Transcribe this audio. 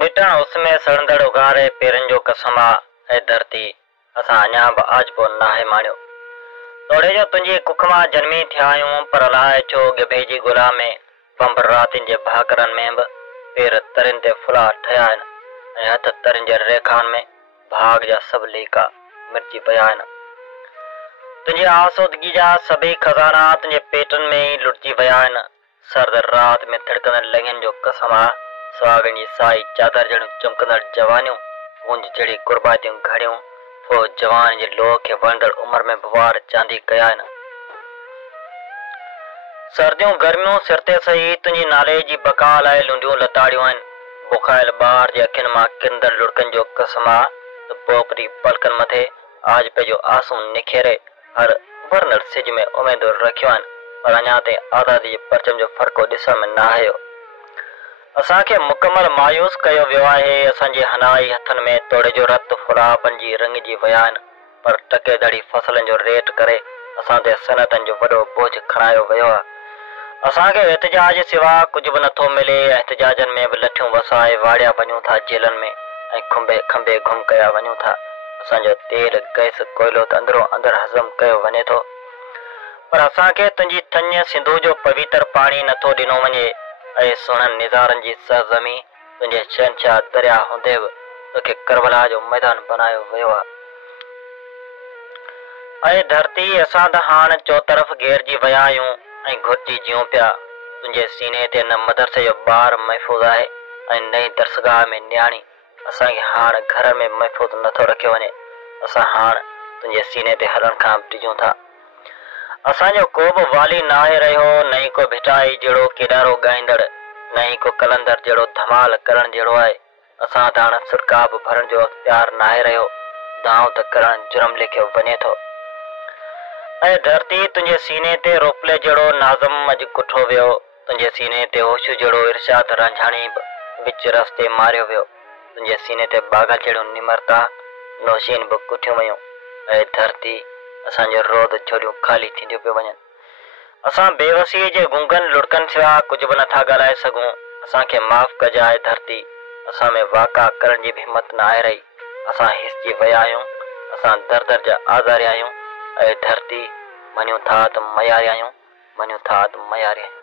मिटण उसमें सड़ंदड़ उगारे पेरन जो कसमा ऐ धरती असां अञा बि आजपो नाहे माणियो। तोड़े जो तुंहिंजी कुख मां जनमी थिया आहियूं, पर अलाए छो ॻभेजी गुला में बंबर रातिनि जे भाकरनि में बि पेर तरिन ते फुला ठहिया आहिनि ऐं हथ तरिन जे रेखाउनि में भाग जा सभु लीका मिटिजी पिया आहिनि। तुंहिंजी आसूदगी जा सभई खज़ाना तुंहिंजे पेटनि में ई लुटिजी विया आहिनि। सर्द राति में थिड़कंदड़ लंघनि जो कसम आहे, सुहागनि जी साई चादर जहिड़ियूं चमकंदड़ जवानियूं, गूंज जहिड़ी कुर्बातियूं घड़ियूं, पोइ जवान जे लोह खे वणंदड़ उमिरि में बुवार चांदी कया आहिनि। सर्दियूं गर्मियूं सिर ते सही तुंहिंजी नाले जी बका लाइ लुंडियूं लताड़ियूं आहिनि। बुखायल ॿार जे अखियुनि मां किरंदड़ लुड़कनि जो कसम आहे त पोपरी पलकनि मथे आज पे जो आंसू निखेरे हर उभरंदड़ सिज में उमेदूं रखियूं आहिनि, पर अञा ताईं आज़ादी जे परचम जो फड़को ॾिसण में न आयो। असांखे मुकमल मायूस कयो वियो आहे। असांजे हनाई हथनि में तोड़े जो रत फुलाबनि जी रंगिजी विया आहिनि, पर टके दड़ी फसलनि जो रेट करे असां ते सनतनि जो वॾो बोझ खणायो वियो आहे। असांखे एहतजाज सिवा कुझु बि नथो मिले। एहतजाजनि में बि लठियूं वसाए वाड़िया वञूं था जेलनि में ऐं खंबे खंबे घुम कया वञूं था। असांजो तेल गैस कोयलो त अंदरो अंदर हज़म कयो वञे थो, पर असांखे तुंहिंजी थञ सिंधु जो पवित्र पाणी नथो ॾिनो वञे ऐं सुहिणनि निज़ारनि जी सरज़मी तुंहिंजे शहनशाह दरिया हूंदे बि तोखे करबला जो मैदान बनायो वियो आहे। ऐं धरती असां त हाणे चौतरफ़ घेरजी विया आहियूं ऐं घुटिजी जियूं पिया। तुंहिंजे सीने ते न मदरसे जो ॿार महफ़ूज़ आहे ऐं नई दरसगाह में न्याणी। असांखे हाणे घर में महफ़ूज़ नथो रखियो वञे। असां हाणे तुंहिंजे सीने ते हलण खां डिॼूं था। असांजो को बि वाली नाहे रहियो, न ई को भिटाई जहिड़ो केॾारो ॻाईंदड़, न ई को कलंदर जहिड़ो धमाल करण जहिड़ो आहे। असां त हाणे सुरका बि भरण जो अख़्तियार नाहे रहियो, दांव त करण जुर्म लिखियो वञे थो। ऐं धरती तुंहिंजे सीने ते रोपले जहिड़ो नाज़म अॼु कुठो वियो। तुंहिंजे सीने ते होशू जहिड़ो इर्शाद रांझाणी बि विच रस्ते मारियो वियो। तुंहिंजे सीने ते बाग़ल जहिड़ो निमरता नौशीन बि कुठियूं वयूं। ऐं धरती असांजो रोद झोलियूं ख़ाली थींदियूं पियूं वञनि। असां बेवसीअ जे गुंगन लुड़कनि सिवा कुझु बि नथा ॻाल्हाए सघूं। असांखे माफ़ कजाए धरती, असां में वाका करण जी बि हिमत न आहे रही। असां हिसजी विया आहियूं, असां दर दर जा आज़ारिया आहियूं। ऐं धरती मञूं था त मयारिया आहियूं, मञूं था त मयारिया आहियूं।